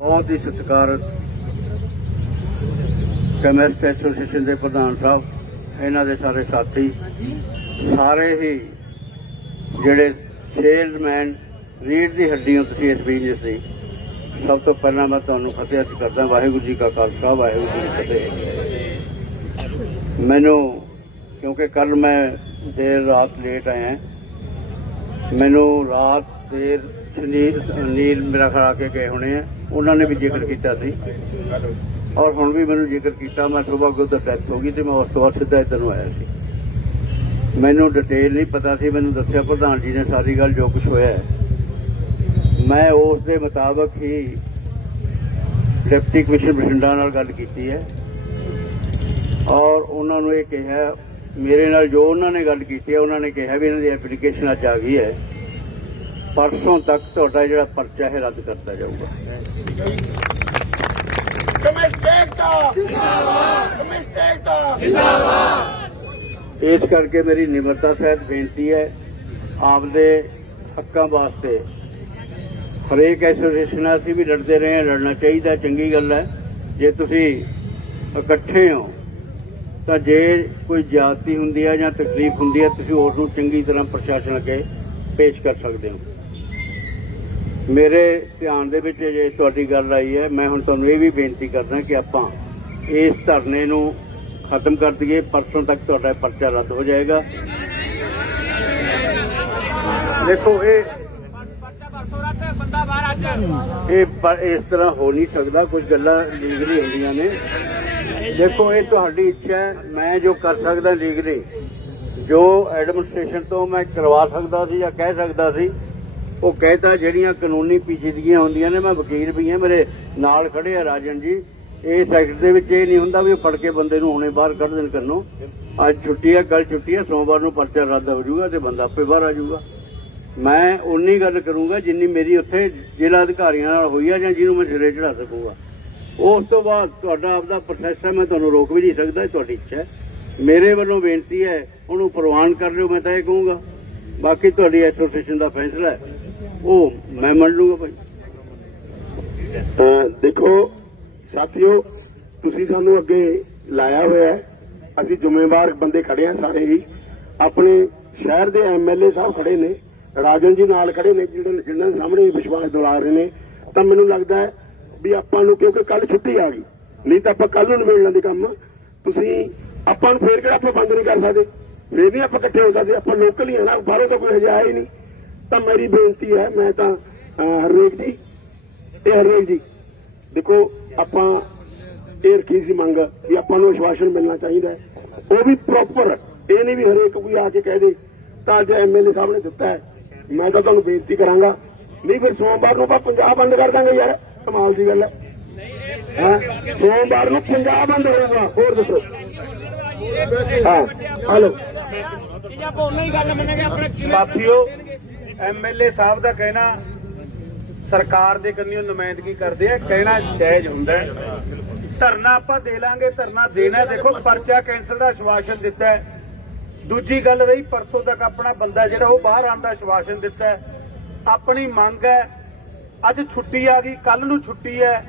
ਬਹੁਤ ਹੀ ਸਤਿਕਾਰ commerce association ਦੇ ਪ੍ਰਧਾਨ ਸਾਹਿਬ, ਇਹਨਾਂ ਦੇ ਸਾਰੇ ਸਾਥੀ, ਸਾਰੇ ਹੀ ਜਿਹੜੇ ਸੇਲਸਮੈਨ ਰੀੜ ਦੀ ਹੱਡੀਆਂ ਤੁਸੀਂ ਇਸ ਬਿਜ਼ਨਸ ਦੀ, ਸਭ ਤੋਂ ਪਹਿਲਾਂ ਮੈਂ ਤੁਹਾਨੂੰ ਫਤਿਹ ਅਰਜ਼ ਕਰਦਾ, ਵਾਹਿਗੁਰੂ ਜੀ ਕਾ ਖਾਲਸਾ, ਵਾਹਿਗੁਰੂ ਜੀ ਕੀ ਫਤਿਹ। ਮੈਨੂੰ, ਕਿਉਂਕਿ ਕੱਲ ਮੈਂ ਦੇਰ ਰਾਤ ਲੇਟ ਆਇਆ, ਮੈਨੂੰ ਰਾਤ ਦੇਰ ਨੀਂਦ ਨੀਂਦ ਮੇਰਾ ਖਾ ਕੇ ਗਏ ਹੋਣੇ ਆ। ਉਹਨਾਂ ਨੇ ਵੀ ਜ਼ਿਕਰ ਕੀਤਾ ਸੀ। ਔਰ ਹੁਣ ਵੀ ਮੈਨੂੰ ਜ਼ਿਕਰ ਕੀਤਾ, ਮੈਂ ਸਵੇਰ ਗੁੱਦ ਡੈਥ ਹੋ ਗਈ ਤੇ ਮੈਂ ਉਸ ਤੋਂ ਬਾਅਦ ਸਿੱਧਾ ਇੱਧਰ ਨੂੰ ਆਇਆ ਸੀ। ਮੈਨੂੰ ਡਿਟੇਲ ਨਹੀਂ ਪਤਾ ਸੀ, ਮੈਨੂੰ ਦੱਸਿਆ ਪ੍ਰਧਾਨ ਜੀ ਨੇ ਸਾਰੀ ਗੱਲ, ਜੋ ਕੁਝ ਹੋਇਆ ਮੈਂ ਉਸ ਦੇ ਮੁਤਾਬਕ ਹੀ ਡਿਪਟੀ ਕਮਿਸ਼ਨਰ ਬਠਿੰਡਾ ਨਾਲ ਗੱਲ ਕੀਤੀ ਹੈ। ਔਰ ਉਹਨਾਂ ਨੂੰ ਇਹ ਕਿਹਾ, ਮੇਰੇ ਨਾਲ ਜੋ ਉਹਨਾਂ ਨੇ ਗੱਲ ਕੀਤੀ ਹੈ, ਉਹਨਾਂ ਨੇ ਕਿਹਾ ਵੀ ਇਹਨਾਂ ਦੀ ਐਪਲੀਕੇਸ਼ਨ ਅੱਜ ਆ ਗਈ ਹੈ। ਪਰਸੋਂ ਤੱਕ ਤੁਹਾਡਾ ਜਿਹੜਾ ਪਰਚਾ ਹੈ ਰੱਦ ਕਰਤਾ ਜਾਊਗਾ। ਇਸ ਕਰਕੇ ਮੇਰੀ ਨਿਮਰਤਾ ਸਹਿਤ ਬੇਨਤੀ ਹੈ, ਆਪਦੇ ਹੱਕਾਂ ਵਾਸਤੇ। ਹਰੇਕ ਐਸੋਸੀਏਸ਼ਨ ਅਸੀਂ ਵੀ ਲੜਦੇ ਰਹੇ ਹਾਂ, ਲੜਨਾ ਚਾਹੀਦਾ, ਚੰਗੀ ਗੱਲ ਹੈ। ਜੇ ਤੁਸੀਂ ਇਕੱਠੇ ਹੋ, ਤਾਂ ਜੇ ਕੋਈ ਜਾਤੀ ਹੁੰਦੀ ਹੈ ਜਾਂ ਤਕਲੀਫ ਹੁੰਦੀ ਹੈ, ਤੁਸੀਂ ਉਸ ਨੂੰ ਚੰਗੀ ਤਰ੍ਹਾਂ ਪ੍ਰਸ਼ਾਸਨ ਅੱਗੇ ਪੇਸ਼ ਕਰ ਸਕਦੇ ਹੋ। ਮੇਰੇ ਧਿਆਨ ਦੇ ਵਿੱਚ ਜੇ ਤੁਹਾਡੀ ਗੱਲ ਆਈ ਹੈ, ਮੈਂ ਹੁਣ ਤੁਹਾਨੂੰ ਇਹ ਵੀ ਬੇਨਤੀ ਕਰਦਾ ਕਿ ਆਪਾਂ ਇਸ ਧਰਨੇ ਨੂੰ ਖਤਮ ਕਰ ਦਈਏ, ਪਰਸੋਂ ਤੱਕ ਤੁਹਾਡਾ ਪਰਚਾ ਰੱਦ ਹੋ ਜਾਏਗਾ। ਦੇਖੋ, ਇਹ ਇਹ ਇਸ ਤਰ੍ਹਾਂ ਹੋ ਨਹੀਂ ਸਕਦਾ, ਕੁਝ ਗੱਲਾਂ ਲੀਗਲੀ ਹੁੰਦੀਆਂ ਨੇ। ਦੇਖੋ, ਇਹ ਤੁਹਾਡੀ ਇੱਛਾ ਹੈ, ਮੈਂ ਜੋ ਕਰ ਸਕਦਾ ਲੀਗਲੀ ਜੋ ਐਡਮਿਨਿਸਟ੍ਰੇਸ਼ਨ ਤੋਂ ਮੈਂ ਕਰਵਾ ਸਕਦਾ ਸੀ ਜਾਂ ਕਹਿ ਸਕਦਾ ਸੀ ਉਹ ਕਹਿਤਾ, ਜਿਹੜੀਆਂ ਕਾਨੂੰਨੀ ਪੀਚੀਦਗੀਆਂ ਹੁੰਦੀਆਂ ਨੇ, ਮੈਂ ਵਕੀਲ ਵੀ ਹਾਂ, ਮੇਰੇ ਨਾਲ ਖੜੇ ਆ ਰਾਜਨ ਜੀ। ਇਹ ਸੈਕਟਰ ਦੇ ਵਿੱਚ ਇਹ ਨਹੀਂ ਹੁੰਦਾ ਵੀ ਫੜ ਕੇ ਬੰਦੇ ਨੂੰ ਹੁਣੇ ਬਾਹਰ ਕੱਢ ਦੇਣ ਕਰਨੋਂ ਅੱਜ ਛੁੱਟੀ ਹੈ ਕੱਲ ਛੁੱਟੀ ਹੈ ਸੋਮਵਾਰ ਨੂੰ ਪਰਚਾ ਰੱਦ ਹੋ ਜਾਊਗਾ ਤੇ ਬੰਦਾ ਆਪੇ ਬਾਹਰ ਆ ਜਾਊਗਾ। ਮੈਂ ਉਨੀ ਗੱਲ ਕਰੂੰਗਾ ਜਿੰਨੀ ਮੇਰੀ ਉੱਥੇ ਜ਼ਿਲ੍ਹਾ ਅਧਿਕਾਰੀਆਂ ਨਾਲ ਹੋਈ ਆ ਜਾਂ ਜਿਹਨੂੰ ਮੈਂ ਸਿਰੇ ਚੜਾ ਸਕੂੰਗਾ। ਉਸ ਤੋਂ ਬਾਅਦ ਤੁਹਾਡਾ ਆਪਦਾ ਪ੍ਰੋਸੈਸ ਹੈ ਮੈਂ ਤੁਹਾਨੂੰ ਰੋਕ ਵੀ ਨਹੀਂ ਸਕਦਾ, ਇਹ ਤੁਹਾਡੀ ਇੱਛਾ ਹੈ। ਮੇਰੇ ਵੱਲੋਂ ਬੇਨਤੀ ਹੈ, ਉਹਨੂੰ ਪ੍ਰਵਾਨ ਕਰ ਲਿਓ, ਮੈਂ ਤਾਂ ਇਹ ਕਹੂੰਗਾ। ਬਾਕੀ ਤੁਹਾਡੀ ਐਸੋਸੀਏਸ਼ਨ ਦਾ ਫੈਸਲਾ ਹੈ। ਉਹ ਮੈਂ ਮੰਨ ਲੂੰਗਾ ਭਾਈ। ਅਹ ਦੇਖੋ, ਸਾਥੀਓ, ਤੁਸੀਂ ਸਾਨੂੰ ਅੱਗੇ ਲਾਇਆ ਹੋਇਆ ਹੈ। ਅਸੀਂ ਜ਼ਿੰਮੇਵਾਰ ਬੰਦੇ ਖੜੇ ਆ ਸਾਰੇ ਹੀ। ਆਪਣੇ ਸ਼ਹਿਰ ਦੇ ਐਮਐਲਏ ਸਾਹਿਬ ਖੜੇ ਨੇ, ਰਾਜਨ ਜੀ ਨਾਲ ਖੜੇ ਨੇ ਜਿਹੜੇ ਜਿਨ੍ਹਾਂ ਦੇ ਸਾਹਮਣੇ ਵਿਸ਼ਵਾਸ ਦਿਲਾ ਰਹੇ ਨੇ। ਤਾਂ ਮੈਨੂੰ ਲੱਗਦਾ ਹੈ ਵੀ ਆਪਾਂ ਨੂੰ ਕਿਉਂਕਿ ਕੱਲ ਛੁੱਟੀ ਆ ਗਈ, ਨਹੀਂ ਤਾਂ ਆਪਾਂ ਕੱਲ ਨੂੰ ਨਿਬੇੜ ਲੈਂਦੇ ਕੰਮ ਤੁਸੀਂ ਆਪਾਂ ਨੂੰ ਫੇਰ ਕਿਹੜਾ ਆਪਾਂ ਬੰਦ ਨਹੀਂ ਕਰ ਸਕਦੇ? ਫੇਰ ਨਹੀਂ ਆਪਾਂ ਇਕੱਠੇ ਹੋ ਸਕਦੇ। ਆਪਾਂ ਲੋਕਲ ਹੀ ਆ ਨਾ, ਬਾਹਰੋਂ ਤਾਂ ਕੋਈ ਹਜੇ ਹੀ ਨਹੀਂ। ਤਾਂ ਮੇਰੀ ਬੇਨਤੀ ਹੈ ਮੈਂ ਤਾਂ ਅਹ ਹਰਨੇਕ ਜੀ ਇਹ ਹਰਨੇਕ ਜੀ ਦੇਖੋ ਆਪਾਂ ਇਹ ਰੱਖੀ ਸੀ ਮੰਗ ਵੀ ਆਪਾਂ ਨੂੰ ਆਸ਼ਵਾਸਨ ਮਿਲਣਾ ਚਾਹੀਦਾ ਹੈ। ਉਹ ਵੀ ਪ੍ਰੋਪਰ ਇਹ ਨਹੀਂ ਵੀ ਹਰੇਕ ਕੋਈ ਆ ਕੇ ਕਹਿ ਦੇ ਤਾਂ ਅੱਜ ਐਮਐਲਏ ਸਾਹਿਬ ਨੇ ਦਿੱਤਾ ਹੈ। ਮੈਂ ਤਾਂ ਤੁਹਾਨੂੰ ਬੇਨਤੀ ਕਰਾਂਗਾ ਨਹੀਂ ਫਿਰ ਸੋਮਵਾਰ ਨੂੰ ਆਪਾਂ ਪੰਜਾਬ ਬੰਦ ਕਰ ਦਾਂਗੇ ਯਾਰ ਕਮਾਲ ਦੀ ਗੱਲ ਹੈ। ਹਾਂ? ਸੋਮਵਾਰ ਨੂੰ ਪੰਜਾਬ ਬੰਦ ਹੋਊਗਾ ਹੋਰ ਦੱਸੋ। ਹਾਂ ਹਲੋ। ਸਾਥੀਓ ਐਮਐਲਏ ਸਾਹਿਬ ਦਾ ਕਹਿਣਾ, ਸਰਕਾਰ ਦੇ ਕੰਨਿਓ ਨੁਮਾਇੰਦਗੀ ਕਰਦੇ ਆ, ਕਹਿਣਾ ਜਾਇਜ਼ ਹੁੰਦਾ ਹੈ। ਧਰਨਾ ਆਪਾਂ ਦੇ ਲਾਂਗੇ, ਧਰਨਾ ਦੇਣਾ ਦੇਖੋ, ਪਰਚਾ ਕੈਂਸਲ ਦਾ ਆਸ਼ਵਾਸਨ ਦਿੱਤਾ ਹੈ। ਦੂਜੀ ਗੱਲ ਰਹੀ, ਪਰਸੋਂ ਤੱਕ ਆਪਣਾ ਬੰਦਾ ਜਿਹੜਾ ਉਹ ਬਾਹਰ ਆਉਣ ਦਾ ਆਸ਼ਵਾਸਨ ਦਿੱਤਾ ਹੈ। ਆਪਣੀ ਮੰਗ ਹੈ, ਅੱਜ ਛੁੱਟੀ ਆ ਗਈ ਕੱਲ ਨੂੰ ਛੁੱਟੀ ਹੈ।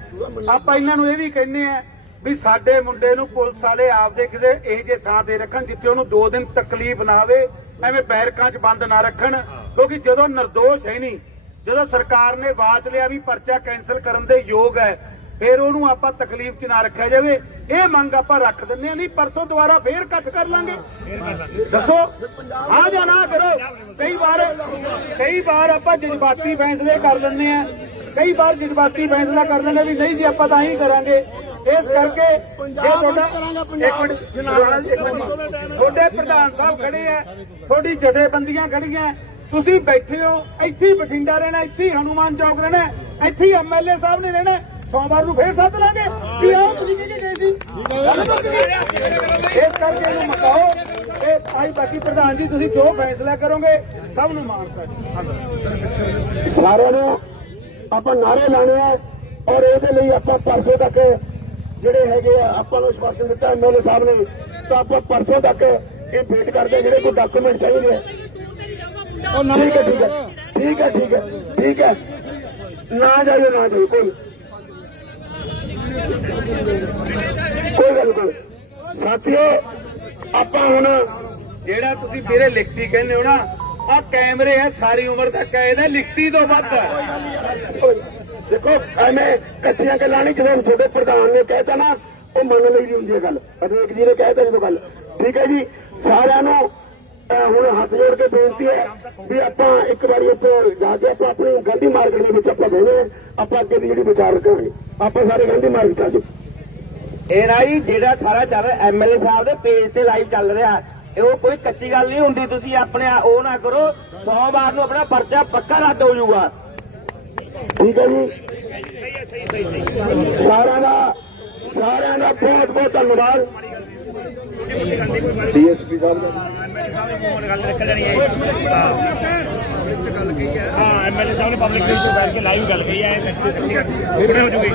ਆਪਾਂ ਇਹਨਾਂ ਨੂੰ ਇਹ ਵੀ ਕਹਿੰਦੇ ਆ ਵੀ ਸਾਡੇ ਮੁੰਡੇ ਨੂੰ ਪੁਲਿਸ ਵਾਲੇ ਆਪਦੇ ਕਿਸੇ ਇਹ ਜੇ ਥਾਂ ਤੇ ਰੱਖਣ ਜਿੱਥੇ ਉਹਨੂੰ 2 ਦਿਨ ਤਕਲੀਫ ਨਾ ਆਵੇ, ਐਵੇਂ ਬੈਰਕਾਂ 'ਚ ਬੰਦ ਨਾ ਰੱਖਣ। ਕਿਉਂਕਿ ਜਦੋਂ ਨਿਰਦੋਸ਼ ਹੈ ਨਹੀਂ, ਜਦੋਂ ਸਰਕਾਰ ਨੇ ਬਾਤ ਲਿਆ ਵੀ ਪਰਚਾ ਕੈਂਸਲ ਕਰਨ ਦੇ ਯੋਗ ਹੈ, ਫਿਰ ਉਹਨੂੰ ਆਪਾਂ ਤਕਲੀਫ 'ਚ ਨਾ ਰੱਖਿਆ ਜਾਵੇ। ਇਹ ਮੰਗ ਆਪਾਂ ਰੱਖ ਦਿੰਦੇ ਆ ਨਹੀਂ ਪਰਸੋਂ ਦੁਬਾਰਾ ਫੇਰ ਇਕੱਠ ਕਰ ਲਾਂਗੇ। ਦੱਸੋ? ਆ ਜਾਂ ਨਾ ਕਰੋ ਕਈ ਵਾਰ ਕਈ ਵਾਰ ਆਪਾਂ ਜਜ਼ਬਾਤੀ ਫੈਸਲੇ ਕਰ ਲੈਂਦੇ ਆ ਕਈ ਵਾਰ ਜਜ਼ਬਾਤੀ ਫੈਸਲਾ ਕਰ ਲੈਂਦੇ ਵੀ ਨਹੀਂ ਜੀ, ਆਪਾਂ ਤਾਂ ਹੀ ਕਰਾਂਗੇ। ਇਸ ਕਰਕੇ ਇਹ ਤੁਹਾਡਾ ਇੱਕ ਮਿੰਟ ਇੱਕ ਮਿੰਟ। ਤੁਹਾਡੇ ਪ੍ਰਧਾਨ ਸਾਹਿਬ ਖੜੇ ਆ ਤੁਹਾਡੀ ਜਥੇਬੰਦੀਆਂ ਖੜੀਆਂ। ਤੁਸੀਂ ਬੈਠੇ ਹੋ ਇੱਥੇ ਹੀ ਬਠਿੰਡਾ ਰਹਿਣਾ ਇੱਥੇ ਹੀ ਹਨੂਮਾਨ ਚੌਕ ਰਹਿਣਾ ਇੱਥੇ ਹੀ ਐਮਐਲਏ ਸਾਹਿਬ ਨੇ ਰਹਿਣਾ। ਸੋਮਵਾਰ ਨੂੰ ਫੇਰ ਸੱਦ ਲਾਂਗੇ। ਵੀ ਆਓ ਤੁਸੀਂ ਕਿ ਗਏ ਸੀ? ਇਸ ਕਰਕੇ ਇਹਨੂੰ ਮਕਾਓ ਇਹ ਆਈ ਬਾਕੀ ਪ੍ਰਧਾਨ ਜੀ ਤੁਸੀਂ ਜੋ ਫੈਸਲਾ ਕਰੋਗੇ ਸਭ ਨੂੰ ਮਾਨਤਾ ਜੀ ਸਾਰਿਆਂ ਨੂੰ ਆਪਾਂ ਨਾਰੇ ਲਾਣੇ ਆ ਔਰ ਇਹਦੇ ਲਈ ਆਪਾਂ ਪਰਸੋਂ ਤੱਕ ਜਿਹੜੇ ਹੈਗੇ ਆ ਆਪਾਂ ਨੂੰ ਸਪਸ਼ਟ ਦਿੱਤਾ ਐਮਐਲਏ ਸਾਹਿਬ ਨੇ। ਤਾਂ ਆਪਾਂ ਪਰਸੋਂ ਤੱਕ ਇਹ ਵੇਟ ਕਰਦੇ ਜਿਹੜੇ ਕੋਈ ਡਾਕੂਮੈਂਟ ਚਾਹੀਦੇ ਆ ਠੀਕ ਹੈ ਠੀਕ ਹੈ। ਠੀਕ ਹੈ ਠੀਕ ਹੈ ਠੀਕ ਹੈ। ਨਾ ਜਾਈਏ ਨਾ ਜਾਈਏ ਕੋਈ। ਕੋਈ ਗੱਲ ਨਹੀਂ ਸਾਥੀਓ ਆਪਾਂ ਹੁਣ ਜਿਹੜਾ ਤੁਸੀਂ ਮੇਰੇ ਲਿਖਤੀ ਕਹਿੰਦੇ ਹੋ ਨਾ ਆ ਕੈਮਰੇ ਆ ਸਾਰੀ ਉਮਰ ਤੱਕ ਆ ਇਹਦਾ ਲਿਖਤੀ ਤੋਂ ਵੱਧ। ਹੈ ਦੇਖੋ, ਐਵੇਂ ਕੱਚੀਆਂ ਗੱਲਾਂ ਨਹੀਂ, ਜਦੋਂ ਤੁਹਾਡੇ ਪ੍ਰਧਾਨ ਨੇ ਕਹਿਤਾ ਨਾ, ਉਹ ਮੰਨ ਲਈ ਹੁੰਦੀ ਹੈ ਗੱਲ। ਅਨੇਕ ਜੀ ਨੇ ਕਹਿਤਾ ਜਦੋਂ ਗੱਲ। ਠੀਕ ਹੈ ਜੀ? ਸਾਰਿਆਂ ਨੂੰ ਹੁਣ ਹੱਥ ਜੋੜ ਕੇ ਬੇਨਤੀ ਹੈ ਵੀ ਆਪਾਂ ਇੱਕ ਵਾਰੀ ਉੱਥੇ ਜਾ ਕੇ ਆਪਾਂ ਆਪਣੀ ਗਾਂਧੀ ਮਾਰਕੀਟ ਦੇ ਵਿੱਚ ਆਪਾਂ ਬਹਿਨੇ ਆਪਾਂ ਅੱਗੇ ਦੀ ਜਿਹੜੀ ਵਿਚਾਰ ਰੱਖਾਂਗੇ। ਆਪਾਂ ਸਾਰੇ ਗਾਂਧੀ ਮਾਰਕੀਟ ਆ ਜਾਓ ਇਹ ਨਾ ਜੀ, ਜਿਹੜਾ ਸਾਰਾ ਚੱਲ ਰਿਹਾ ਐਮਐਲਏ ਸਾਹਿਬ ਦੇ ਪੇਜ ਤੇ ਲਾਈਵ ਚੱਲ ਰਿਹਾ। ਉਹ ਕੋਈ ਕੱਚੀ ਗੱਲ ਨਹੀਂ ਹੁੰਦੀ, ਤੁਸੀਂ ਆਪਣੇ ਉਹ ਨਾ ਕਰੋ ਸੋਮਵਾਰ ਨੂੰ ਆਪਣਾ ਪਰਚਾ ਪੱਕਾ ਰੱਦ ਹੋ ਜਾਊਗਾ। ਠੀਕ ਹੈ ਜੀ? ਸਾਰਿਆਂ ਦਾ ਸਾਰਿਆਂ ਦਾ ਬਹੁਤ ਬਹੁਤ ਧੰਨਵਾਦ। ਡੀਐਸਪੀ ਸਾਹਿਬ ਦਾ। ਹਾਂ ਐਮਐਲਏ ਸਾਹਿਬ ਨੇ ਪਬਲਿਕ ਵਿੱਚ ਬੈਠ ਕੇ ਲਾਈਵ ਗੱਲ ਕਹੀ ਹੈ ਹੋ ਜੂਗੀ।